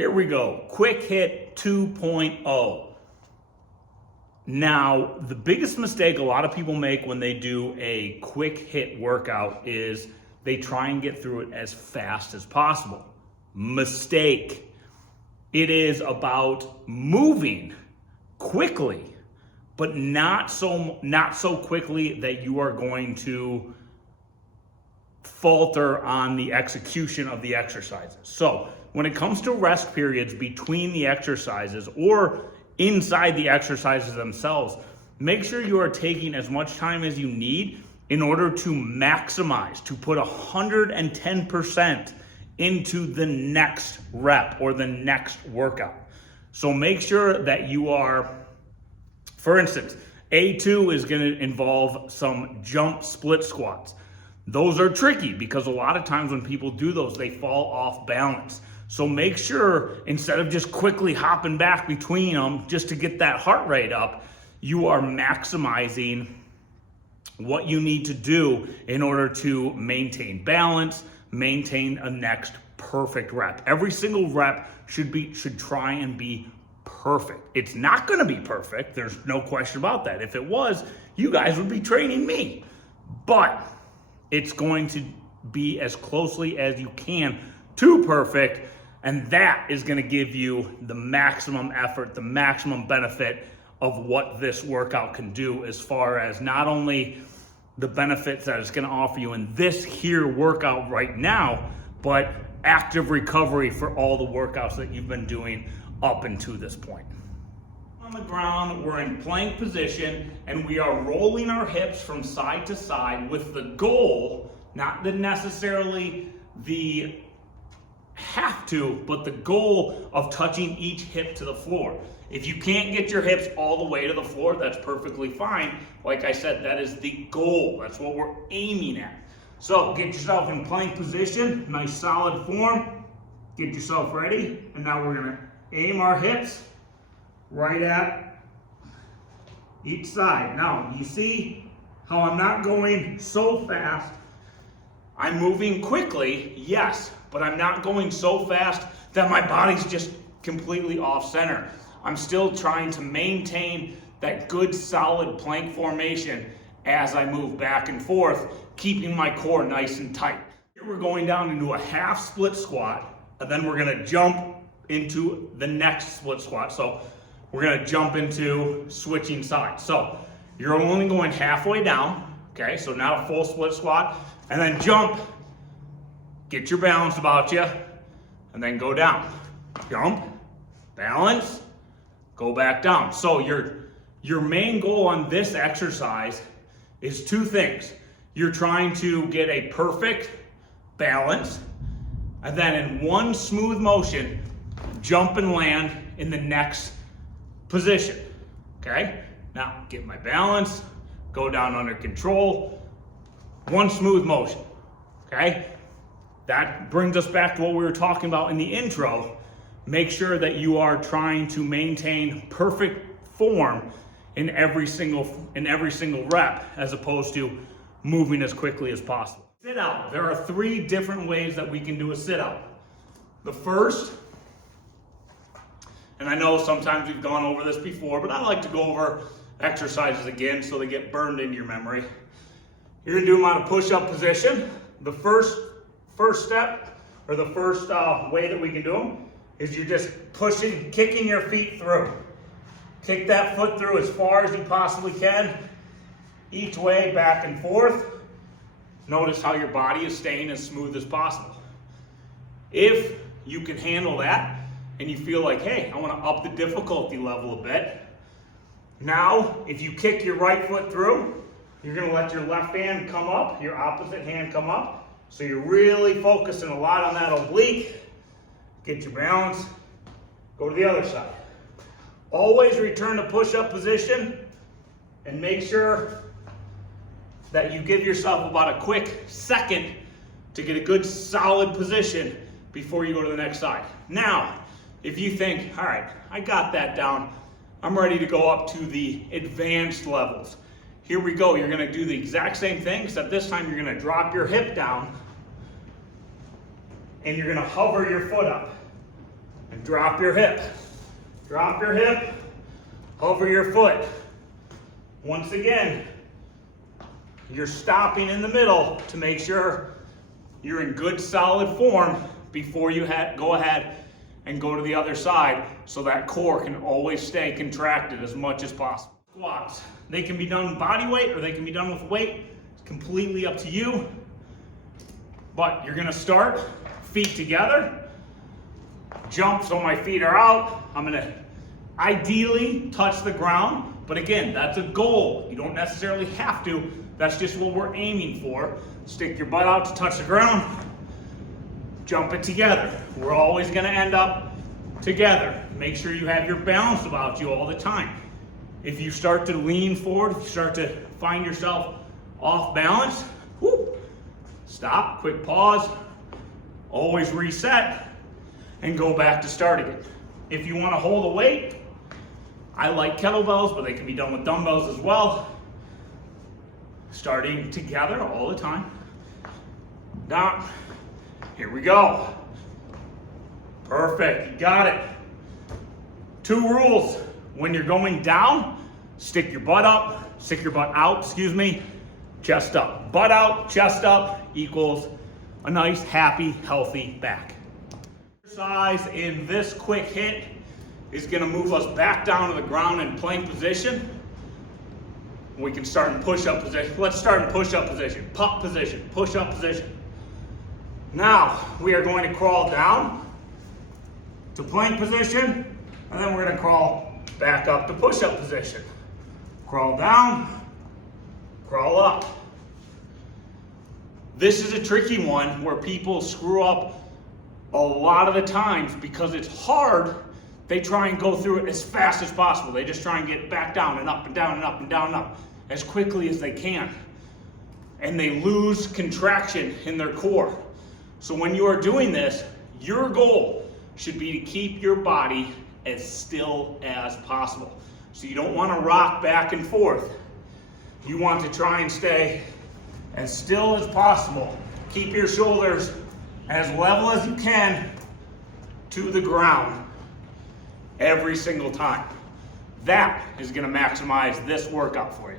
Here we go, quick hit 2.0. Now, the biggest mistake a lot of people make when they do a quick hit workout is they try and get through it as fast as possible. Mistake. It is about moving quickly, but not so quickly that you are going to falter on the execution of the exercises. So when it comes to rest periods between the exercises or inside the exercises themselves, make sure you are taking as much time as you need in order to maximize, to put 110% into the next rep or the next workout. So make sure that you are, for instance, A2 is going to involve some jump split squats. Those are tricky because a lot of times when people do those, they fall off balance. So make sure instead of just quickly hopping back between them just to get that heart rate up, you are maximizing what you need to do in order to maintain balance, maintain a next perfect rep. Every single rep should try and be perfect. It's not going to be perfect. There's no question about that. If it was, you guys would be training me. But it's going to be as closely as you can to perfect, and that is going to give you the maximum effort, the maximum benefit of what this workout can do as far as not only the benefits that it's going to offer you in this here workout right now, but active recovery for all the workouts that you've been doing up until this point. On the ground, we're in plank position, and we are rolling our hips from side to side with the goal, not necessarily the have to, but the goal of touching each hip to the floor. If you can't get your hips all the way to the floor, that's perfectly fine. Like I said, that is the goal. That's what we're aiming at. So get yourself in plank position, nice solid form. Get yourself ready, and now we're gonna aim our hips right at each side. Now, you see how I'm not going so fast. I'm moving quickly, yes, but I'm not going so fast that my body's just completely off center. I'm still trying to maintain that good solid plank formation as I move back and forth, keeping my core nice and tight. Here we're going down into a half split squat, and then we're gonna jump into the next split squat. So we're gonna jump into switching sides. So you're only going halfway down, okay? So not a full split squat, and then jump, get your balance about you, and then go down. Jump, balance, go back down. So your main goal on this exercise is two things. You're trying to get a perfect balance, and then in one smooth motion, jump and land in the next position, okay? Now, get my balance, go down under control, one smooth motion, okay? That brings us back to what we were talking about in the intro. Make sure that you are trying to maintain perfect form in every single rep, as opposed to moving as quickly as possible. Sit out. There are 3 different ways that we can do a sit out. The first, and I know sometimes we've gone over this before, but I like to go over exercises again so they get burned into your memory. You're gonna do them out of push-up position. The first step, or the first way that we can do them, is you're just kicking your feet through. Kick that foot through as far as you possibly can, each way, back and forth. Notice how your body is staying as smooth as possible. If you can handle that, and you feel like, hey, I want to up the difficulty level a bit. Now, if you kick your right foot through, you're going to let your left hand come up, your opposite hand come up. So you're really focusing a lot on that oblique. Get your balance, go to the other side. Always return to push-up position, and make sure that you give yourself about a quick second to get a good solid position before you go to the next side. Now, if you think, all right, I got that down, I'm ready to go up to the advanced levels. Here we go. You're going to do the exact same thing, except this time you're going to drop your hip down and you're going to hover your foot up. And drop your hip. Drop your hip, hover your foot. Once again, you're stopping in the middle to make sure you're in good solid form before you go ahead and go to the other side, so that core can always stay contracted as much as possible. Squats, they can be done body weight or they can be done with weight. It's completely up to you. But you're gonna start feet together, jump so my feet are out. I'm gonna ideally touch the ground, but again, that's a goal. You don't necessarily have to. That's just what we're aiming for. Stick your butt out to touch the ground, jump it together. We're always gonna end up together. Make sure you have your balance about you all the time. If you start to lean forward, if you start to find yourself off balance, stop, quick pause, always reset, and go back to starting it. If you want to hold a weight, I like kettlebells, but they can be done with dumbbells as well. Starting together all the time. Down. Here we go. Perfect, you got it. 2 rules. When you're going down, stick your butt out, chest up. Butt out, chest up equals a nice, happy, healthy back. Exercise in this quick hit is gonna move us back down to the ground in plank position. We can start in push-up position. Let's start in push-up position, pup position, push-up position. Now, we are going to crawl down to plank position, and then we're gonna crawl back up to push-up position. Crawl down, crawl up. This is a tricky one where people screw up a lot of the times because it's hard. They try and go through it as fast as possible. They just try and get back down and up and down and up and down and up as quickly as they can. And they lose contraction in their core. So when you are doing this, your goal should be to keep your body as still as possible. So you don't want to rock back and forth. You want to try and stay as still as possible. Keep your shoulders as level as you can to the ground every single time. That is going to maximize this workout for you.